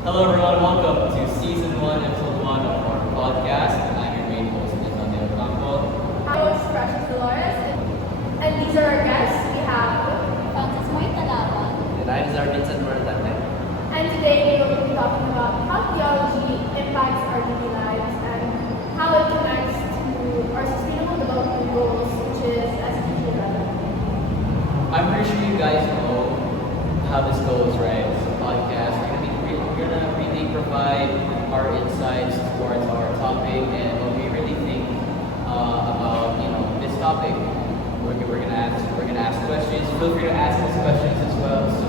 Hello, everyone. Welcome to season one, episode one of our podcast. I'm your main host, Antonio Campo. Hi, host Precious Dolores, and these are our guests. We have Francis Moitalaba. And I'm Vincent Martante. and today we will be talking about how theology impacts our daily lives and how it connects to our sustainable development goals, which is SDG 11. I'm pretty sure you guys know how this goes, right? It's a podcast. We're gonna really provide our insights towards our topic and what we really think about this topic. We're gonna ask questions. Feel free to ask us questions as well. It's a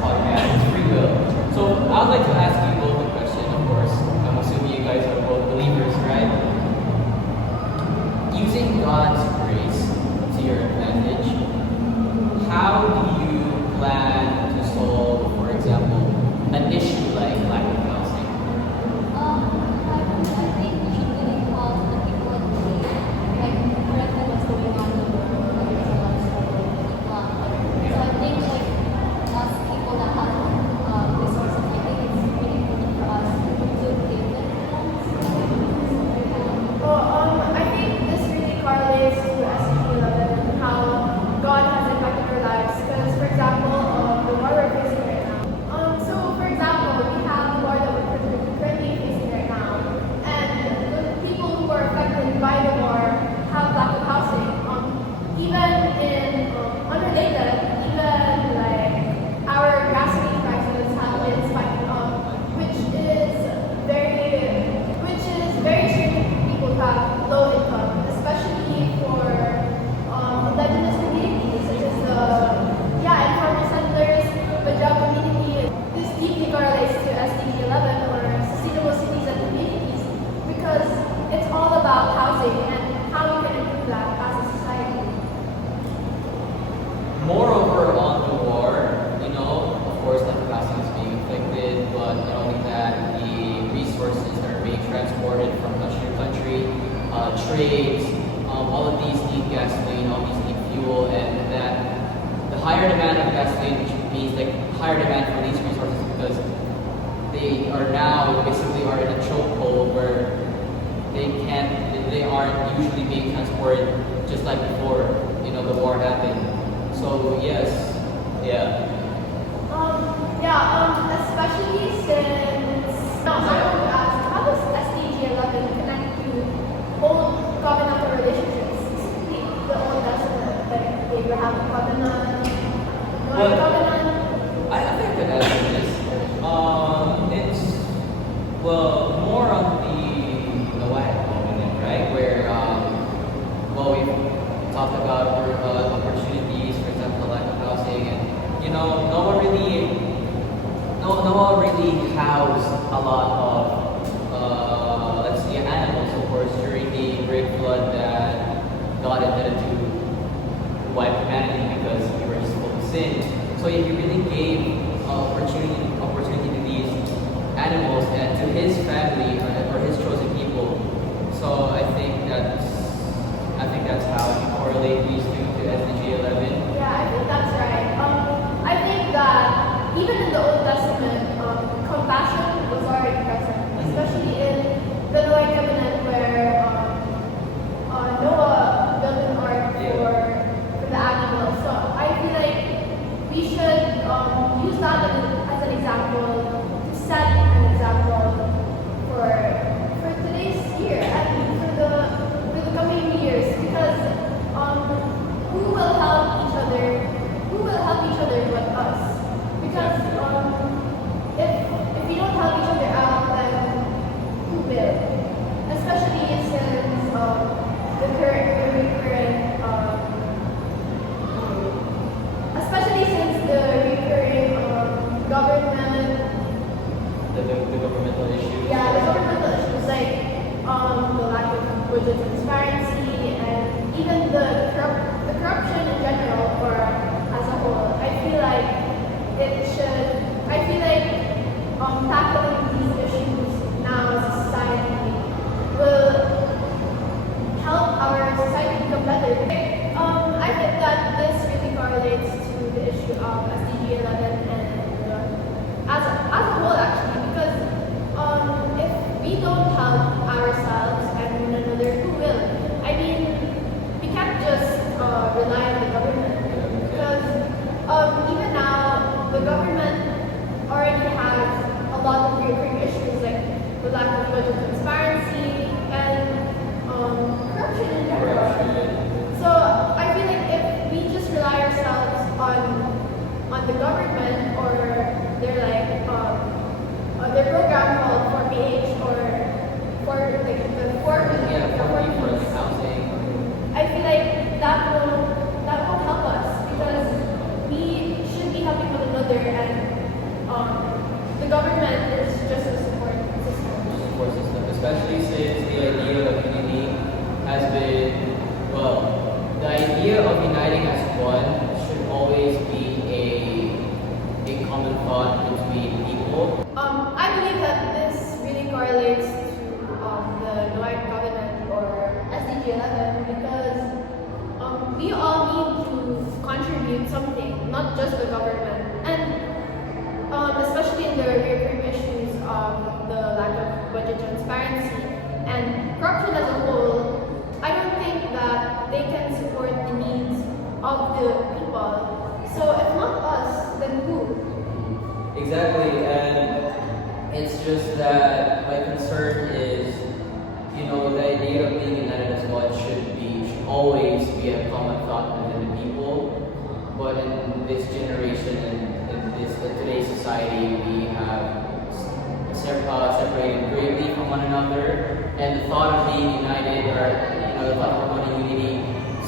podcast. It's free will. So I'd like to ask you both a question. Of course, I'm assuming you guys are both believers, right? Using God's grace to your advantage, how do you plan to solve, for example, an issue like lack of housing? I think we should really pause the people and see, like, correctly what's going on in the world. Like, there's a lot of struggle with the plan. So I think, like, us people that have resources, I think it's really important for us to give them I think this really correlates to SDG 11 and how God has impacted our lives. Because, for example, the war we're facing right now. So, for example, we have the war that we're currently facing right now, and the people who are affected by the war have lack of housing. Even in unrelated, even like our gasoline prices have been spiking up, which is very tricky for people who have low income, especially for indigenous communities such as informal settlers, Punjab community. This deeply correlates to SDG 11 or sustainable cities and communities because it's all about housing and how we can improve that as a society. Moreover, on the war, of course, lack of housing is being affected, but not only that, the resources that are being transported from country to country, trades, all of these need gasoline, all these need fuel, and that the higher demand of gasoline, which means like higher demand for these resources because they are now basically are in a chokehold where they aren't usually being transported just like before, the war happened. So yes, yeah. Especially since I want to ask, how does SDG 11 connect to old covenantal relationships, specifically the Old Testament, like the Abrahamic covenant, Noahic Well, covenant? I think the answer is it's more on the Noahic covenant, right? Where we've talked about opportunities, for example, lack of housing, and Noah really housed a lot of animals, of course, during the great flood that God intended to wipe humanity because we were just full of sin. So he really gave opportunity to these animals and to his family or his chosen people. So I think that's how you correlate these two to SDG 11. Yeah, I think that's right. I think that even in the Old Testament, compassion was already present, especially in the Noahic covenant where Noah built an ark for the animals. So I feel like we should use that as an example to set an example for today's year and for the coming years because who will help each other? Who will help each other but us? Because if we don't help each other out, then who will? Especially since the recurring government. The governmental issues. Yeah, the governmental issues like the lack of budget transparency and even the corruption in general or as a whole. I feel like tackling these issues now as a society will help our society become better. I think that this really correlates to the issue of SDG 11 and as a whole actually government already has a lot of recurring issues like the lack of budget transparency and corruption in general. So I feel like if we just rely ourselves on the government or their program called 4PH or for like the For the housing. I feel like that will help us because we should be helping one another and the government is just a support system. Especially since the idea of unity has been, well, the idea of uniting as one should always be a common thought between people. I believe that this really correlates to the Noack Covenant or SDG 11 because we all need to contribute something, not just the government. And especially in the recurring issues of the lack of budget transparency and corruption as a whole, I don't think that they can support the needs of the people. So if not us, then who? Exactly, and it's just that my concern is, the idea of being united as one should always be a common thought within the people. But in this generation and in today's society, we have separated greatly from one another, and the thought of being united, or the thought of promoting unity,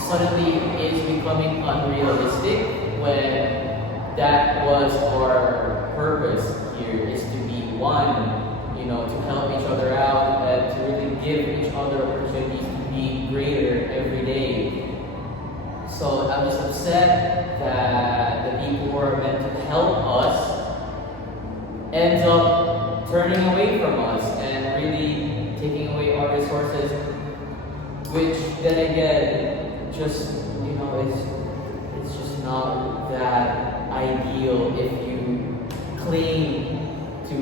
suddenly is becoming unrealistic when that was our purpose here, is to be one, to help each other out and to really give each other opportunities to be greater every day. So I'm just upset that the people who are meant to help us ends up turning away from us and really taking away our resources, which then again, just, it's just not that ideal if you claim to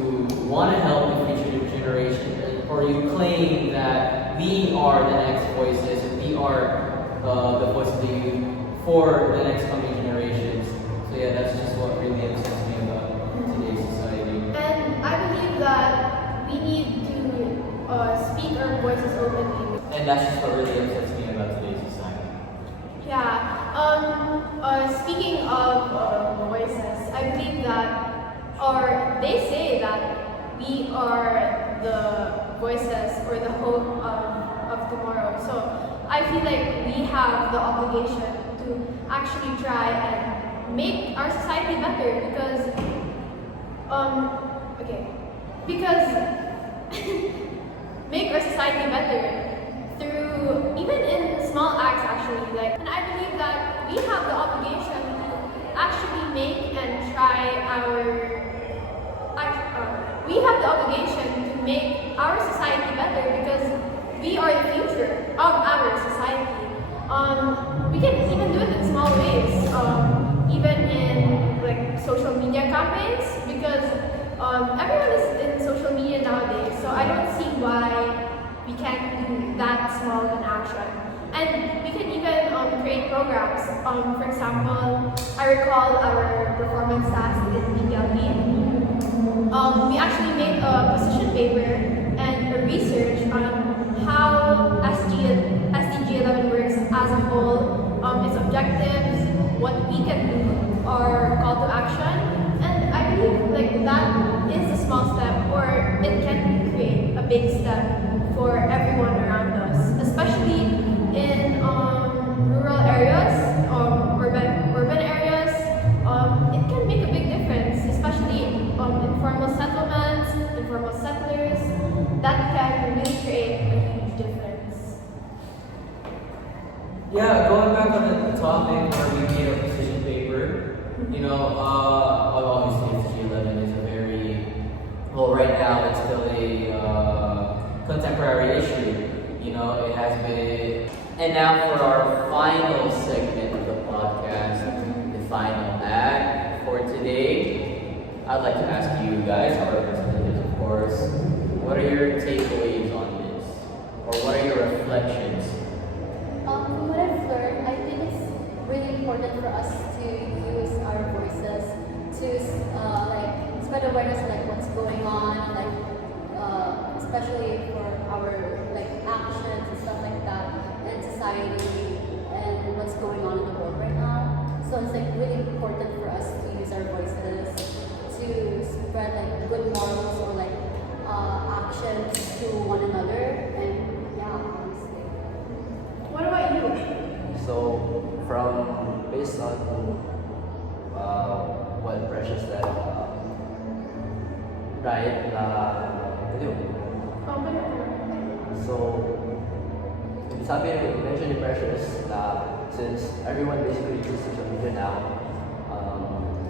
want to help the future generation, or you claim that we are the next voices and we are the voice of the youth for the next coming generations. So yeah, that's just what really upsets me about today's society. And I believe that we need to speak our voices openly. And that's just what really upsets me about today's society. Yeah. Speaking of voices, I believe that, or they say that we are the voices or the hope of tomorrow. So I feel like we have the obligation to actually try and make our society better because make our society better through even in small acts actually, and I believe that we have the obligation to actually make and try we have the obligation to make our society better because we are the future of our society. We can even do it in small ways, even in like social media campaigns, because everyone is in social media nowadays, so I don't see why we can't do that small of an action. And we can even create programs. For example, I recall our performance task in PPLB. We actually made a position paper and a research on how SDG 11 works as a whole, its objectives, what we can do, our call to action. And I believe that is a small step, or it can create a big step for everyone around us, especially in rural areas, urban areas. It can make a big difference, especially informal settlements, informal settlers. That can really create a huge difference. Yeah, going back on the topic where we made a position paper, obviously SG11 is a very, right now it's still a contemporary issue. It has been. And now for our final segment of the podcast, the final act for today, I'd like to ask you guys, our representatives of course, what are your takeaways on this? Or what are your reflections? From what I've learned, I think it's really important for us to use our voices to awareness of like what's going on, like especially for our like actions and stuff like that in society and what's going on in the world right now. So it's like really important for us to use our voices to spread like good morals or like actions to one another. And yeah, honestly. What about you? So, based on what Precious said, right, Oh, but so, mentioned ni Precious since everyone basically uses social media now,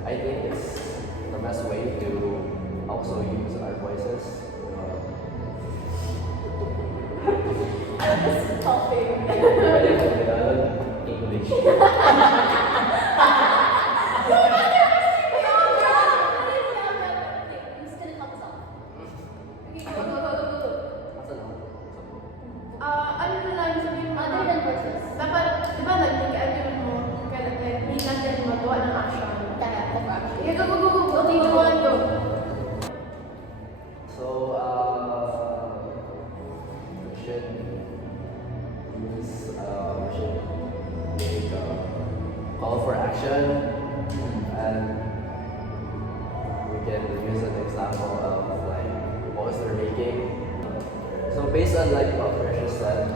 I think it's the best way to also use our voices. Helping. English. Who's gonna help us out? okay, go. Asa na? Ano na lang sabihin mo? Other than voices. Dapat, di ba nag-think mo, hindi natin magawa ng action. Okay, go. Okay, go. So, we should make a call for action, and we can use an example of like what they're making. So based on like what Precious said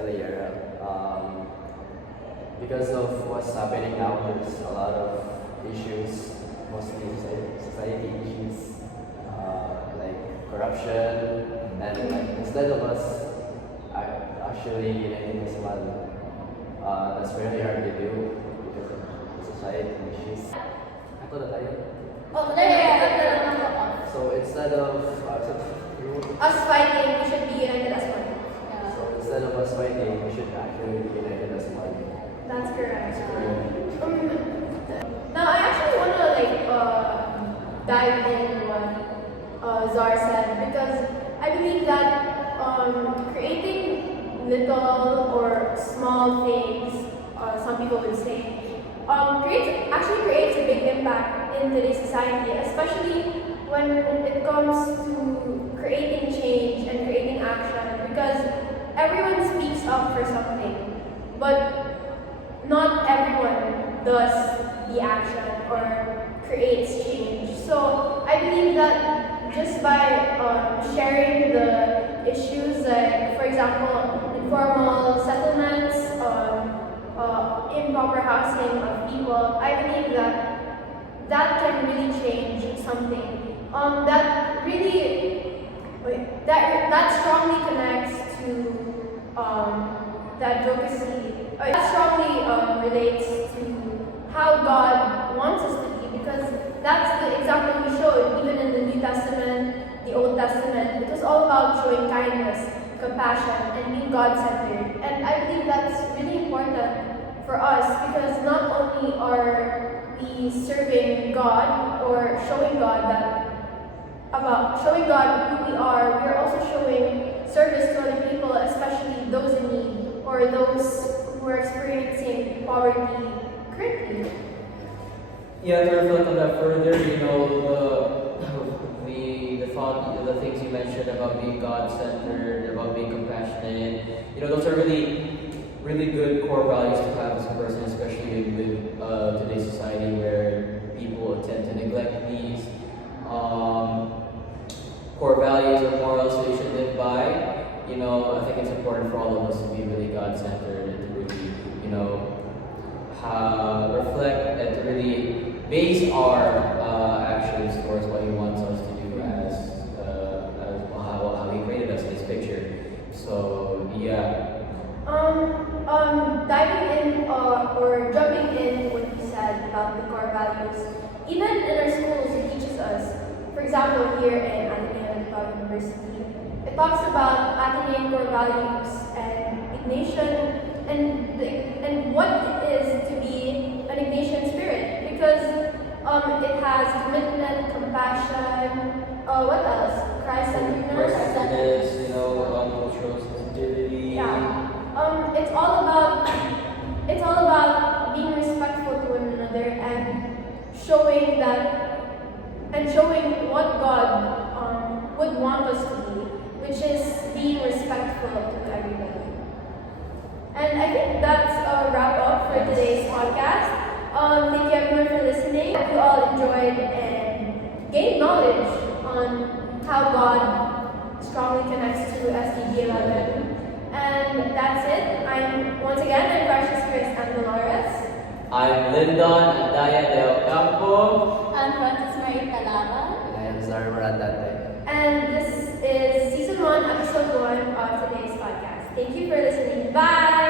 earlier, because of what's happening now, there's a lot of issues, mostly society issues, like corruption, and like, instead of us actually uniting as one, that's really hard to do because of society issues. Ako na tayo. Oh, there. So instead of Us fighting, we should be united as one. so instead of us fighting, we should actually be united as one. That's correct. Now I actually want to dive in what Zar said, because I believe that creating little or small things, some people would say, creates a big impact in today's society, especially when it comes to creating change and creating action, because everyone speaks up for something, but not everyone does the action or creates change. So I believe that just by sharing the issues, like for example, informal settlements, improper housing of people, I believe that can really change something. That strongly connects to the advocacy. It strongly relates to how God wants us to be, because that's the example we showed even in the New Testament, the Old Testament. It was all about showing kindness, compassion, and being God-centered. And I believe that's really important for us, because not only are we serving God or showing God who we are also showing service to other people, especially those in need or those who are experiencing poverty currently. Yeah, to reflect on that further, the things you mentioned about being God-centered, about being compassionate, those are really good core values to have as a person, especially with today's society where people tend to neglect these core values or morals that you should live by. I think it's important for all of us to be really God-centered and to really, reflect and to really base our actions towards what He wants us to do as how He created us in His picture. So yeah. Diving in or jumping in what you said about the core values, even in our schools, it teaches us. For example, here in Ateneo University, it talks about Atenean core values and Ignatian and what it is to be an Ignatian spirit, because it has commitment, compassion. What else? Christ-centeredness. Christ-centeredness, cultural sensitivity. Yeah. It's all about being respectful to one showing what God would want us to be, which is being respectful to everybody. And I think that's a wrap up for today's podcast. Thank you everyone for listening. I hope you all enjoyed and gained knowledge on how God strongly connects to SDG 11. And that's it. I'm Precious Chris and Dolores. I'm Lyndon Andaya Del Campo. I'm Francis Marie Calava. And I am Zara Marandate. And this is season 1, episode 1 of today's podcast. Thank you for listening. Bye!